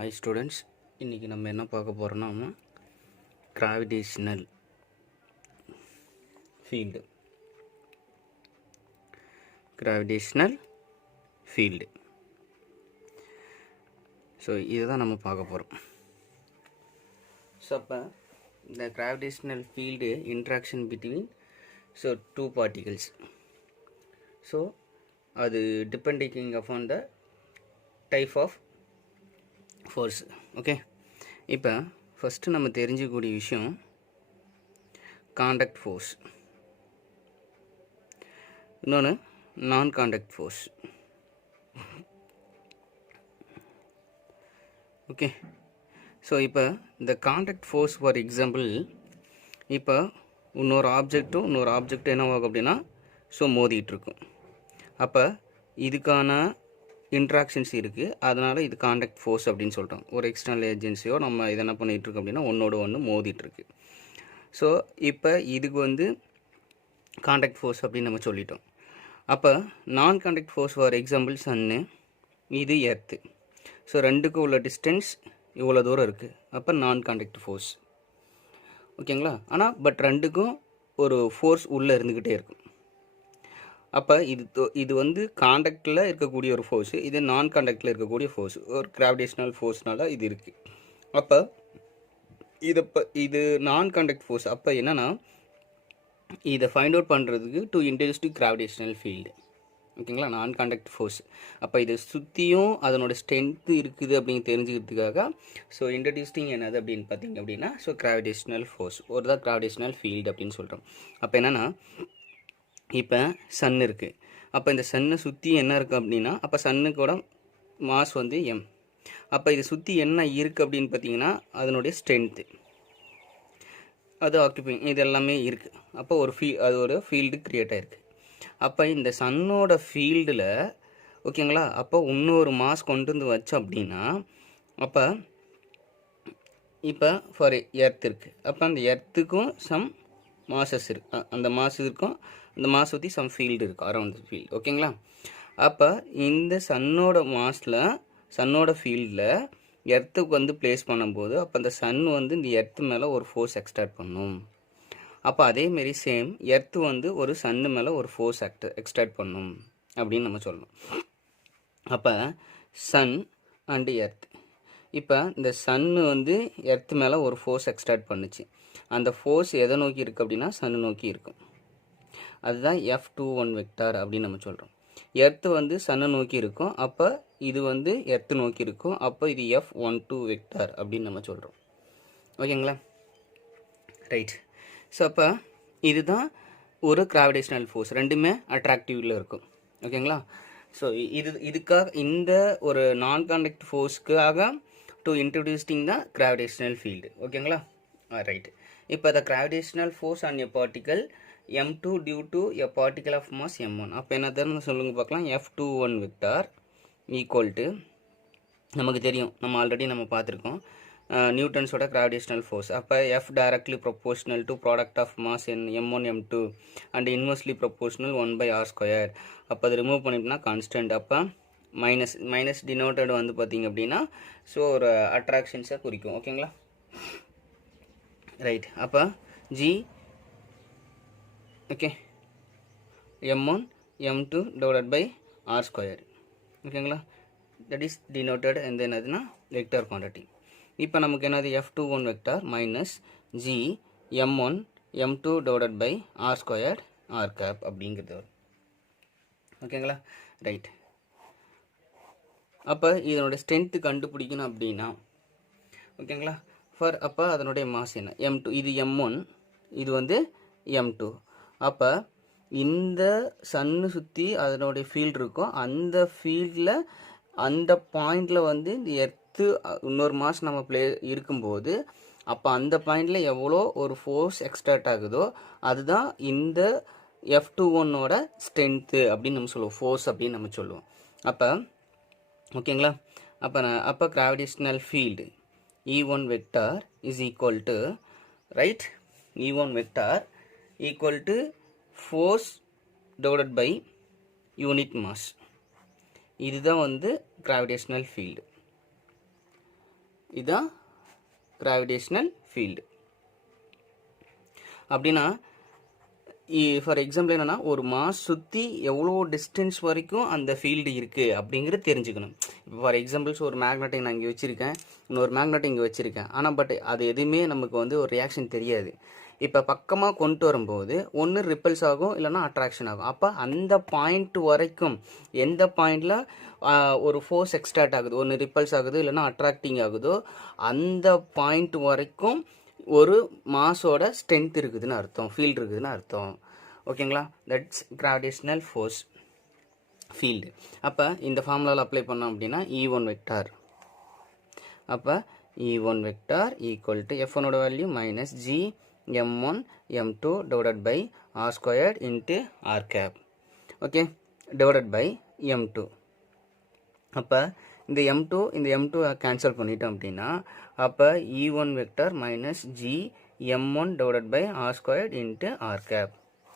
Hi students, இன்றைக்கி நம்ம என்ன பார்க்க போகிறோன்னா கிராவிடேஷனல் ஃபீல்டு. ஸோ இதை தான் நம்ம பார்க்க போகிறோம். ஸோ அப்போ இந்த gravitational field interaction between two particles. So அது depending upon the type of force. Okay, இப்போ ஃபஸ்ட்டு நம்ம தெரிஞ்சிக்கக்கூடிய விஷயம் காண்டாக்ட் ஃபோர்ஸ், இன்னொன்று நான் காண்டாக்ட் ஃபோர்ஸ். ஓகே, ஸோ இப்போ இந்த காண்டாக்ட் ஃபோர்ஸ் ஃபார் எக்ஸாம்பிள், இப்போ இன்னொரு ஆப்ஜெக்ட்டும் என்னவாகும் அப்படின்னா மோதிகிட்ருக்கும். அப்போ இதுக்கான இன்ட்ராக்ஷன்ஸ் இருக்குது, அதனால் இது காண்டாக்ட் ஃபோர்ஸ் அப்படின்னு சொல்கிறோம். ஒரு எக்ஸ்டர்னல் ஏஜென்சியோ நம்ம இது என்ன பண்ணிகிட்ருக்கோம் அப்படின்னா ஒன்றோடு ஒன்று மோதிட்டுருக்கு. ஸோ இப்போ இதுக்கு காண்டாக்ட் ஃபோர்ஸ் அப்படின்னு நம்ம சொல்லிட்டோம். அப்போ நான் காண்டாக்ட் ஃபோர்ஸ் ஃபார் எக்ஸாம்பிள் சன்னு, இது எர்த்து. ஸோ ரெண்டுக்கும் உள்ள டிஸ்டன்ஸ் இவ்வளோ தூரம் இருக்குது. அப்போ நான் காண்டாக்ட் ஃபோர்ஸ். ஓகேங்களா? ஆனால் பட் ரெண்டுக்கும் ஒரு ஃபோர்ஸ் உள்ளே இருந்துக்கிட்டே இருக்கும். அப்போ இது காண்டாக்டில் இருக்கக்கூடிய ஒரு ஃபோர்ஸு, இது நான் காண்டாக்டில் இருக்கக்கூடிய ஃபோர்ஸ், ஒரு கிராவிடேஷனல் ஃபோர்ஸ்னால இது இருக்குது. அப்போ இது நான் காண்டாக்ட் ஃபோர்ஸ். அப்போ என்னென்னா இதை ஃபைண்ட் அவுட் பண்ணுறதுக்கு to introduce to gravitational field. ஓகேங்களா? நான் காண்டாக்ட் ஃபோர்ஸ். அப்போ இதை சுற்றியும் அதனோட ஸ்ட்ரென்த்து இருக்குது அப்படின்னு தெரிஞ்சுக்கிறதுக்காக இன்ட்ரடியூஸ்டிங் என்னது அப்படின்னு பார்த்தீங்க அப்படின்னா கிராவிடேஷனல் ஃபோர்ஸ் ஒரு தான் கிராவிடேஷனல் ஃபீல்டு அப்படின்னு சொல்கிறோம். அப்போ என்னென்னா இப்போ சன் இருக்குது. அப்போ இந்த சன்னை சுற்றி என்ன இருக்குது அப்படின்னா, அப்போ சன்னுக்கூட மாஸ் எம். அப்போ இதை சுற்றி என்ன இருக்குது அப்படின்னு பார்த்தீங்கன்னா அதனுடைய ஸ்ட்ரென்த்து, அது ஆக்குபைங், இது எல்லாமே இருக்குது. அப்போ அது ஒரு ஃபீல்டு க்ரியேட் ஆகிருக்கு. அப்போ இந்த சன்னோட ஃபீல்டில் ஓகேங்களா, அப்போ இன்னொரு மாஸ் கொண்டு வந்து வச்சோம் அப்படின்னா, அப்போ இப்போ ஃபார் எர்த் இருக்குது. அப்போ அந்த எர்த்துக்கும் சம் மாசஸ் இருக்குது, அந்த மாஸ் இருக்கும், அந்த மாஸ் சுற்றி சம் ஃபீல்டு இருக்கும் அரௌண்ட் த ஃபீல்டு. ஓகேங்களா? அப்போ இந்த சன்னோட ஃபீல்டில் எர்த்துக்கு ப்ளேஸ் பண்ணும்போது அப்போ அந்த சன் இந்த எர்த்து மேலே ஒரு ஃபோர்ஸ் எக்ஸ்ட்ராக்ட் பண்ணும். அப்போ அதேமாரி சேம் எர்த்து ஒரு சன்னு மேலே ஒரு ஃபோர்ஸ் எக்ஸ்ட்ராக்ட் பண்ணும் அப்படின்னு நம்ம சொல்லணும். அப்போ சன் அண்டு எர்த், இப்போ இந்த சன்னு எர்த்து மேலே ஒரு ஃபோர்ஸ் எக்ஸ்ட்ராக்ட் பண்ணுச்சு. அந்த ஃபோர்ஸ் எதை நோக்கி இருக்குது அப்படின்னா சன்னு நோக்கி இருக்கும். அதுதான் F21 வெக்டார் அப்படின்னு நம்ம சொல்கிறோம். எர்த்து சன்னை நோக்கி இருக்கும், அப்போ இது எர்த்து நோக்கி இருக்கும், அப்போ இது F12 வெக்டார் அப்படின்னு நம்ம சொல்கிறோம். ஓகேங்களா? ரைட். ஸோ அப்போ இதுதான் ஒரு கிராவிடேஷனல் ஃபோர்ஸ், ரெண்டுமே அட்ராக்டிவில் இருக்கும். ஓகேங்களா? ஸோ இதுக்காக இந்த ஒரு நான் காண்டாக்ட் ஃபோர்ஸ்க்காக to introducing the gravitational field. ஓகேங்களா? ரைட். இப்போ the gravitational force on a particle M2 due to a particle of mass M1. அப்போ என்ன தருன்னு சொல்லுங்க பார்க்கலாம். F21 வெக்டார் ஈக்குவல் டு, நமக்கு தெரியும், நம்ம ஆல்ரெடி பார்த்துருக்கோம், நியூட்டன்ஸோட கிராவிடேஷனல் ஃபோர்ஸ். அப்போ F directly proportional to product of mass in M1 M2 and inversely proportional 1/r². அப்போ அது ரிமூவ் பண்ணிட்டோம்னா கான்ஸ்டன்ட். அப்போ மைனஸ் டினோட்டட் பார்த்தீங்க அப்படின்னா ஒரு அட்ராக்ஷன்ஸை குறிக்கும். ஓகேங்களா? ரைட். அப்போ G okay M1 M2 divided by r². ஓகேங்களா? That is denoted and then அதுனா வெக்டார் குவான்டிட்டி. இப்போ நமக்கு என்னது F21 vector minus G M1 M2 divided by r² r cap அப்படிங்கிறது வரும். ஓகேங்களா? ரைட். அப்போ இதனோட ஸ்ட்ரென்த்து கண்டுபிடிக்கணும் அப்படின்னா ஓகேங்களா, அப்போ அதனுடைய மாஸ் என்ன M2, இது M1, இது M2. அப்போ இந்த சன்னு சுற்றி அதனுடைய ஃபீல்டு இருக்கும், அந்த ஃபீல்டில் அந்த பாயிண்டில் இந்த எர்த்து இன்னொரு மாஸ் நம்ம இருக்கும்போது அப்போ அந்த பாயிண்டில் எவ்வளோ ஒரு ஃபோர்ஸ் எக்ஸ்ட்ராக்ட் ஆகுதோ அதுதான் இந்த F21ஓட ஸ்ட்ரென்த்து அப்படின்னு நம்ம சொல்லுவோம், ஃபோர்ஸ் அப்படின்னு நம்ம சொல்லுவோம். அப்போ ஓகேங்களா? அப்போ gravitational field E1 vector is equal to, right, E1 vector equal to force divided by unit mass. இதுதான் gravitational field. இதுதான் கிராவிடேஷனல் ஃபீல்டு. அப்படின்னா ஃபார் எக்ஸாம்பிள் என்னென்னா, ஒரு மாஸ் சுற்றி எவ்வளோ டிஸ்டன்ஸ் வரைக்கும் அந்த ஃபீல்டு இருக்குது அப்படிங்கிறது தெரிஞ்சுக்கணும். இப்போ ஃபார் எக்ஸாம்பிள்ஸ் ஒரு மேக்னெட்டை நான் இங்கே வச்சுருக்கேன், இன்னொரு மேக்னெட்டை இங்கே வச்சுருக்கேன். ஆனால் பட் அது எதுவுமே நமக்கு வந்து ஒரு ரியாக்ஷன் தெரியாது. இப்போ பக்கமாக கொண்டு வரும்போது ஒன்று ரிப்பல்ஸ் ஆகும், இல்லைனா அட்ராக்ஷன் ஆகும். அப்போ அந்த பாயிண்ட் வரைக்கும் எந்த பாயிண்டில் ஒரு ஃபோர்ஸ் எக்ஸ்ட்ராக்ட் ஆகுது, ஒன்று ரிப்பல்ஸ் ஆகுது இல்லைனா அட்ராக்டிங் ஆகுதோ அந்த பாயிண்ட் வரைக்கும் ஒரு மாஸோட ஸ்ட்ரென்த் இருக்குதுன்னு அர்த்தம், ஃபீல்டு இருக்குதுன்னு அர்த்தம். ஓகேங்களா? That's gravitational force field. அப்போ இந்த ஃபார்முலாவில் அப்ளை பண்ணோம் அப்படின்னா E1 வெக்டார். அப்போ E1 வெக்டார் ஈக்குவல் டு F1ஓட value minus G M1 M2 divided by R squared into R cap. Okay, divided by M2. அப்போ இந்த M2 கேன்சல் பண்ணிட்டோம் அப்படின்னா அப்போ E1 vector minus G M1 divided by R squared into R cap.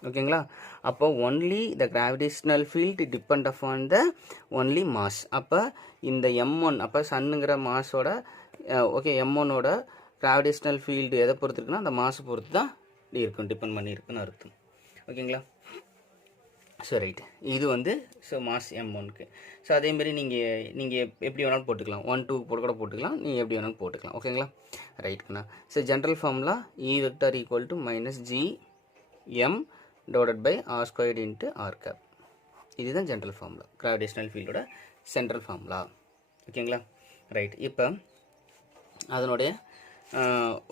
ஓகேங்களா? அப்போ only the gravitational field depend upon the only mass. அப்போ இந்த M1 அப்போ சன்னுங்கிற மாஸோட ஓகே M1ஓட கிராவிடேஷனல் ஃபீல்டு எதை பொறுத்து இருக்குன்னா அந்த மாஸை பொறுத்து தான் இருக்கும், டிபெண்ட் பண்ணியிருக்குன்னு அர்த்தம். ஓகேங்களா? ஸோ ரைட், இது வந்து ஸோ மாஸ் M1க்கு. ஸோ அதேமாரி நீங்கள் எப்படி வேணாலும் போட்டுக்கலாம், 1 2 கூட போட்டுக்கலாம், நீங்கள் எப்படி வேணாலும் போட்டுக்கலாம். ஓகேங்களா? ரைட்டுண்ணா. So general formula E vector equal to minus G M divided by R squared into R cap. இதுதான் ஜென்ரல் ஃபார்முலா, கிராவிடேஷனல் ஃபீல்டோட சென்ட்ரல் ஃபார்முலா. ஓகேங்களா? ரைட். இப்போ அதனுடைய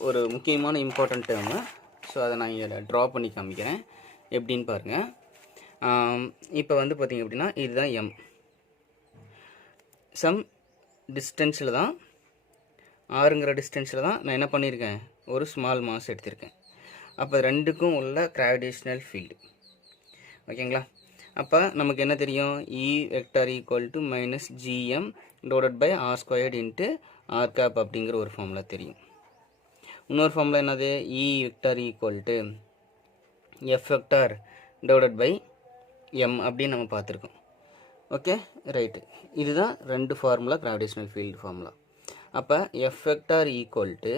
ஒரு முக்கியமான இம்பார்ட்டன்ட் டேர்மு, ஸோ அதை நான் இங்கே ட்ரா பண்ணி காமிக்கிறேன். எப்படின்னு பாருங்கள். இப்போ வந்து பார்த்திங்க அப்படின்னா இதுதான் M. சம் டிஸ்டன்ஸில் தான், ஆறுங்கிற டிஸ்டன்ஸில் தான் நான் என்ன பண்ணியிருக்கேன், ஒரு ஸ்மால் மாஸ் எடுத்திருக்கேன். அப்போ ரெண்டுக்கும் உள்ள கிராவிடேஷனல் ஃபீல்டு. ஓகேங்களா? அப்போ நமக்கு என்ன தெரியும், E vector equal to minus GM divided by R squared into R cap அப்படிங்கிற ஒரு ஃபார்முலா தெரியும். இன்னொரு ஃபார்முலா என்னது, E vector equal to F vector divided by M அப்படின்னு நம்ம பார்த்துருக்கோம். Okay, right. இதுதான் ரெண்டு ஃபார்முலா, கிராவிடேஷனல் ஃபீல்டு ஃபார்முலா. அப்போ F வெக்டார் ஈக்குவல் டு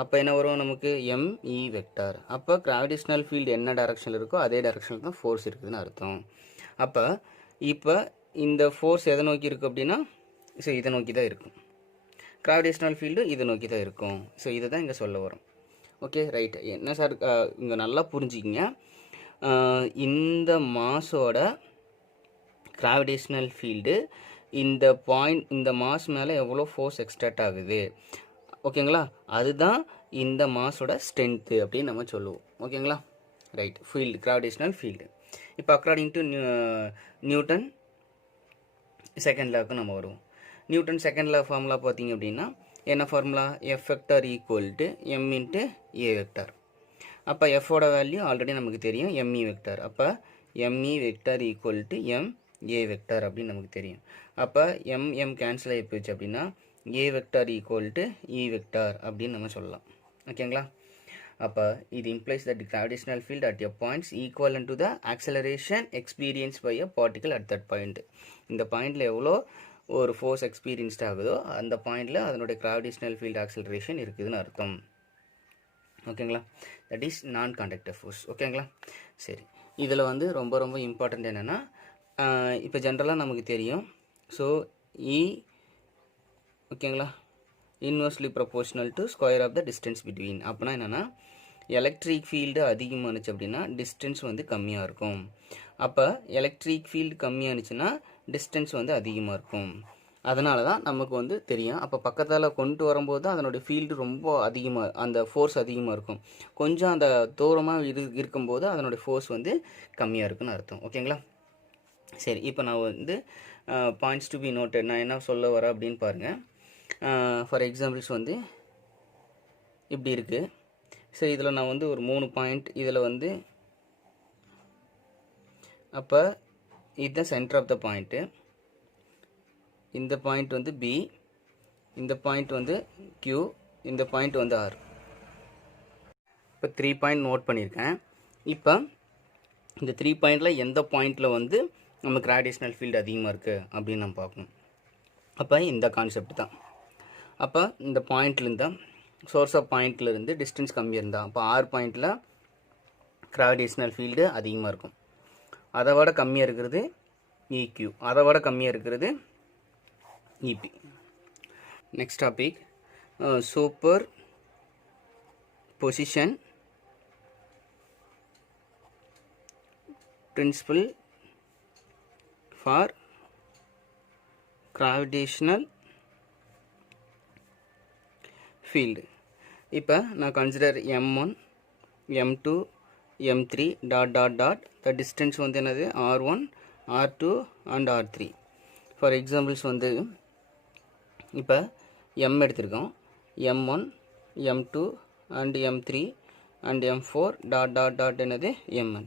அப்போ என்ன வரும் நமக்கு, ME வெக்டார். அப்போ கிராவிடேஷனல் ஃபீல்டு என்ன டைரக்ஷனில் இருக்கோ அதே டைரக்ஷனில் தான் ஃபோர்ஸ் இருக்குதுன்னு அர்த்தம். அப்போ இப்போ இந்த ஃபோர்ஸ் எதை நோக்கி இருக்குது அப்படின்னா, ஸோ இதை நோக்கி தான் இருக்கும். கிராவிடேஷனல் ஃபீல்டு இதை நோக்கி தான் இருக்கும். ஸோ இதை தான் இங்கே சொல்ல வரும். Okay, right. என்ன சார் இங்கே நல்லா புரிஞ்சுக்கிங்க. இந்த மாஸோட கிராவிடேஷனல் ஃபீல்டு இந்த பாயிண்ட், இந்த மாஸ் மேலே எவ்வளோ ஃபோர்ஸ் எக்ஸ்ட்ராக்ட் ஆகுது, ஓகேங்களா, அதுதான் இந்த மாஸோட ஸ்ட்ரென்த்து அப்படின்னு நம்ம சொல்லுவோம். ஓகேங்களா? ரைட். Field, gravitational field. இப்போ அக்கார்டிங் டு நியூட்டன் செகண்ட் லாவுக்கு நம்ம வருவோம். நியூட்டன் செகண்ட் லா ஃபார்முலா பார்த்தீங்க அப்படின்னா என்ன formula, F vector equal to M into A vector. அப்போ எஃபோட வேல்யூ ஆல்ரெடி நமக்கு தெரியும், ME வெக்டார். அப்போ ME vector equal to MA vector அப்படின்னு நமக்கு தெரியும். அப்போ MM கேன்சல் ஆகி போச்சு அப்படின்னா A vector equal to E vector அப்படின்னு நம்ம சொல்லலாம். ஓகேங்களா? அப்போ இது implies that gravitational field at a points equivalent to the acceleration experience by a particle at that point. இந்த பாயிண்டில் எவ்வளோ ஒரு ஃபோர்ஸ் எக்ஸ்பீரியன்ஸ்ட் ஆகுதோ அந்த பாயிண்டில் அதனுடைய கிராவிடேஷனல் ஃபீல்டு ஆக்சலரேஷன் இருக்குதுன்னு அர்த்தம். ஓகேங்களா? தட் இஸ் நான் கான்டக்டர் ஃபோர்ஸ். ஓகேங்களா? சரி, இதில் வந்து ரொம்ப ரொம்ப இம்பார்ட்டண்ட் என்னென்னா, இப்போ ஜென்ரலாக நமக்கு தெரியும். ஸோ E ஓகேங்களா, inversely proportional to square of the distance between. அப்படின்னா என்னென்னா, எலக்ட்ரிக் ஃபீல்டு அதிகமானுச்சு அப்படின்னா டிஸ்டன்ஸ் வந்து கம்மியாக இருக்கும். அப்போ எலக்ட்ரிக் ஃபீல்டு கம்மியானுச்சுன்னா டிஸ்டன்ஸ் வந்து அதிகமாக இருக்கும். அதனால தான் நமக்கு வந்து தெரியும். அப்போ பக்கத்தில் கொண்டு வரும்போது தான் அதனுடைய ஃபீல்டு ரொம்ப அதிகமாக, அந்த ஃபோர்ஸ் அதிகமாக இருக்கும். கொஞ்சம் அந்த தூரமாக இருக்கும்போது அதனுடைய ஃபோர்ஸ் வந்து கம்மியாக இருக்குன்னு அர்த்தம். ஓகேங்களா? சரி, இப்போ நான் வந்து பாயிண்ட்ஸ் டு பி நோட்டட், நான் என்ன சொல்ல வரேன் அப்படின்னு பாருங்கள். ஃபார் எக்ஸாம்பிள்ஸ் வந்து இப்படி இருக்குது. ஸோ இதில் நான் வந்து ஒரு 3 பாயிண்ட் இதில் வந்து, அப்போ இதுதான் சென்டர் ஆஃப் த பாயிண்ட்டு. இந்த பாயிண்ட் வந்து B, இந்த பாயிண்ட் வந்து Q, இந்த பாயிண்ட் வந்து R. இப்போ 3 பாயிண்ட் நோட் பண்ணியிருக்கேன். இப்போ இந்த 3 பாயிண்டில் எந்த பாயிண்டில் வந்து நமக்கு கிராவிடேஷனல் ஃபீல்டு அதிகமாக இருக்குது அப்படின்னு நம்ம பார்க்கணும். அப்போ இந்த கான்செப்ட் தான். அப்போ இந்த பாயிண்ட்லேருந்து சோர்ஸ் ஆஃப் பாயிண்ட்லேருந்து டிஸ்டன்ஸ் கம்மியாக இருந்தால் அப்போ ஆர் பாயிண்டில் கிராவிடேஷனல் ஃபீல்டு அதிகமாக இருக்கும். அதை விட கம்மியாக இருக்கிறது EQ, அதை விட கம்மியாக இருக்கிறது EP. Next topic super position principle for gravitational field. இப்போ நான் consider M1 M2 M3 dot the distance வந்து என்னது R1 R2 and R3. For examples வந்து இப்போ M எடுத்திருக்கோம், M1 M2 and M3 and M4 dot என்னது Mn.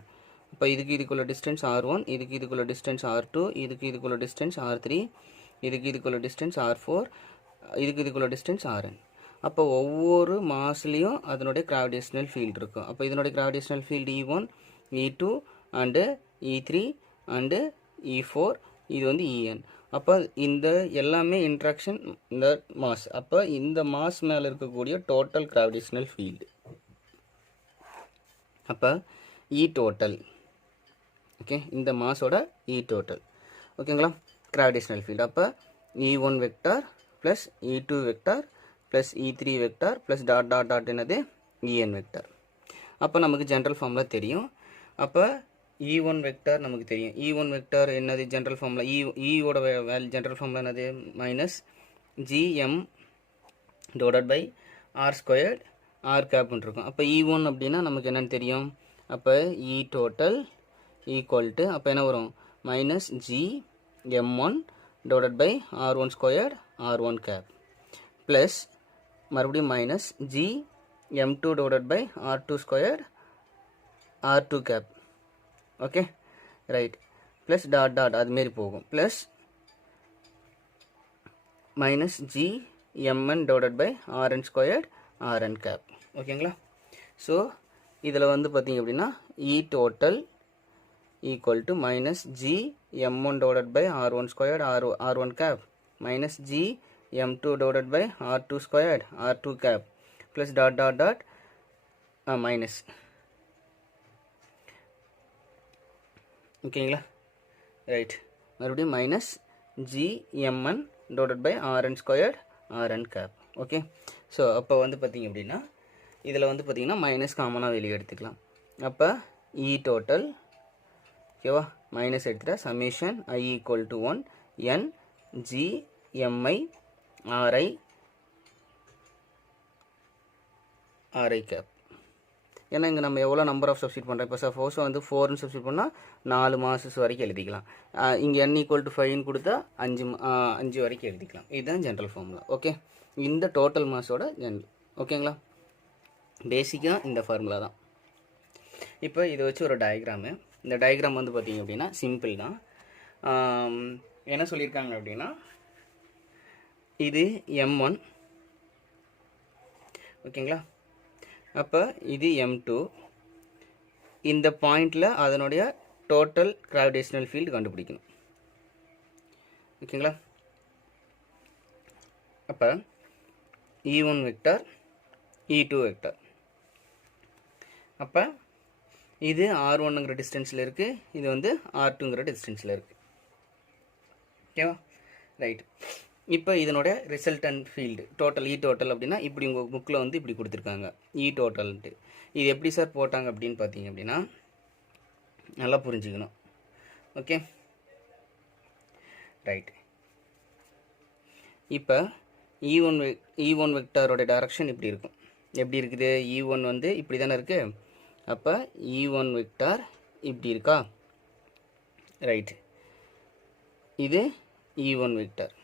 இப்போ இதுக்குள்ள டிஸ்டன்ஸ் R1, இதுக்குள்ள டிஸ்டன்ஸ் R2, இதுக்குள்ள டிஸ்டன்ஸ் R3, இதுக்குள்ள டிஸ்டன்ஸ் R4, இதுக்குள்ள டிஸ்டன்ஸ் Rn. அப்போ ஒவ்வொரு மாஸ்லேயும் அதனுடைய கிராவிடேஷனல் ஃபீல்டு இருக்கும். அப்போ இதனுடைய gravitational field E1 E2 and E3 and E4, இது வந்து En. அப்போ இந்த எல்லாமே இன்ட்ராக்ஷன் இந்த மாஸ். அப்போ இந்த மாஸ் மேலே இருக்கக்கூடிய டோட்டல் கிராவிடேஷனல் ஃபீல்டு அப்போ E டோட்டல். ஓகே, இந்த மாஸோட E டோட்டல். ஓகேங்களா, கிராவிடேஷனல் ஃபீல்டு. அப்போ E1 vector plus E2 vector plus E3 vector plus dot என்னது En வெக்டார். அப்போ நமக்கு ஜென்ரல் ஃபார்முலா தெரியும். அப்போ E1 வெக்டார் நமக்கு தெரியும். E1 வெக்டார் என்னது ஜென்ரல் ஃபார்முலா, ஈயோட வேல்யூ ஜென்ரல் ஃபார்முலா என்னது minus GM divided by R squared R கேப்னு இருக்கும். அப்போ E1 அப்படின்னா நமக்கு என்னென்னு தெரியும். அப்போ E டோட்டல் ஈக்குவல் டு அப்போ என்ன வரும் minus GM1 divided by R1 squared R1 cap plus மறுபடியும் minus GM2 divided by R2 squared R2 cap. Okay right, plus dot அதுமாரி போகும் plus minus GMn divided by RN squared RN cap. ஓகேங்களா, so இதில் வந்து பார்த்திங்க அப்படின்னா E total equal to minus GM1 divided by R1 squared R1 cap minus GM2 divided by R2 squared R2 cap plus dot minus. ஓகேங்களா, right, மறுபடியும் minus GMn divided by RN squared RN cap. Okay, so அப்போ வந்து பார்த்திங்க அப்படின்னா இதில் வந்து பார்த்திங்கன்னா minus காமனாக வெளியே எடுத்துக்கலாம். அப்போ E டோட்டல் ஓகேவா, மைனஸ் எடுத்துட்டா summation I equal to 1 N GMI RI cap. ஏன்னா இங்கே நம்ம எவ்வளோ நம்பர் ஆஃப் சப்ஸ்டியூட் பண்ணுறோம். இப்போ சப்போஸ் வந்து 4ன்னு சப்ஸ்டியூட் பண்ணால் 4 மாசஸ் வரைக்கும் எழுதிக்கலாம். இங்கே N ஈக்குவல் டு 5ன்னு கொடுத்தா 5 வரைக்கும் எழுதிக்கலாம். இதுதான் ஜென்ரல் ஃபார்முலா. ஓகே, இந்த டோட்டல் மாஸோட ஜென்ரல். ஓகேங்களா, பேசிக்காக இந்த ஃபார்முலா தான். இப்போ இதை வச்சு ஒரு டயக்ராமு. இந்த டயக்ராம் வந்து பார்த்திங்க அப்படின்னா சிம்பிள் தான். என்ன சொல்லியிருக்காங்க அப்படின்னா இது M1 ஓகேங்களா, அப்போ இது M2. இந்த பாயிண்டில் அதனுடைய டோட்டல் கிராவிடேஷனல் ஃபீல்டு கண்டுபிடிக்கணும். ஓகேங்களா, அப்போ E1 வெக்டார் E2 வெக்டார். அப்போ இது R1ங்கிற டிஸ்டன்ஸில் இருக்குது, இது வந்து R2ங்கிற டிஸ்டன்ஸில் இருக்குது. ஓகேவா, ரைட். இப்போ இதனோட resultant field total E total அப்படின்னா இப்படி உங்கள் புக்கில் வந்து இப்படி கொடுத்துருக்காங்க E டோட்டல்ன்ட்டு. இது எப்படி சார் போட்டாங்க அப்படின்னு பார்த்தீங்க அப்படின்னா நல்லா புரிஞ்சுக்கணும். Okay right. இப்போ E1 வெக்டாரோட டைரக்ஷன் இப்படி இருக்கும். எப்படி இருக்குது, E1 வந்து இப்படி தானே இருக்குது. அப்போ E1 வெக்டார் இப்படி இருக்கா, ரைட். இது E1 வெக்டார்.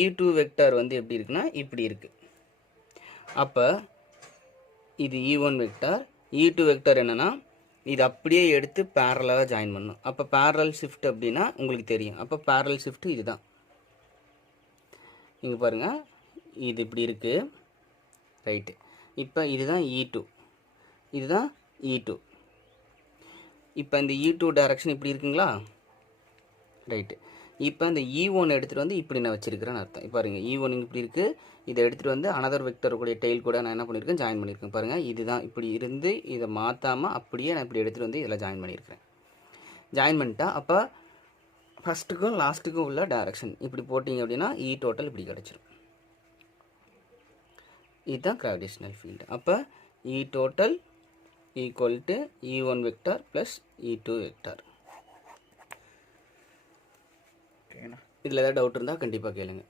E2 வெக்டார் வந்து எப்படி இருக்குன்னா இப்படி இருக்குது. அப்போ இது E1 வெக்டார். E2 வெக்டார் என்னென்னா இது அப்படியே எடுத்து பேரலாக ஜாயின் பண்ணணும். அப்போ பேரல் ஷிஃப்ட் அப்படின்னா உங்களுக்கு தெரியும். அப்போ பேரல் ஷிஃப்ட் இதுதான். இங்கே பாருங்கள், இது இப்படி இருக்குது, ரைட்டு. இப்போ இதுதான் E2, இதுதான் E2. இப்போ இந்த E2 டைரக்ஷன் இப்படி இருக்குங்களா, ரைட்டு. இப்போ இந்த E1 எடுத்துகிட்டு வந்து இப்படி நான் வச்சிருக்கிறேன்னு அர்த்தம். இப்போ பாருங்கள் E1 இப்படி இருக்குது, இதை எடுத்துகிட்டு வந்து அனதர் வெக்டர் கூடிய டெயில் கூட நான் என்ன பண்ணியிருக்கேன், ஜாயின் பண்ணியிருக்கேன். பாருங்கள் இதுதான் இப்படி இருந்து இதை மாற்றாமல் அப்படியே நான் இப்படி எடுத்துகிட்டு வந்து இதில் ஜாயின் பண்ணியிருக்கிறேன். ஜாயின் பண்ணிட்டா அப்போ ஃபஸ்ட்டுக்கும் லாஸ்ட்டுக்கும் உள்ள டைரக்ஷன் இப்படி போட்டிங்க அப்படின்னா E டோட்டல் இப்படி கிடச்சிரும். இதுதான் கிராவிடேஷனல் ஃபீல்டு. அப்போ E total equal to E1 vector plus E2 vector. இதில் ஏதாவது டவுட் இருந்தால் கண்டிப்பாக கேளுங்க.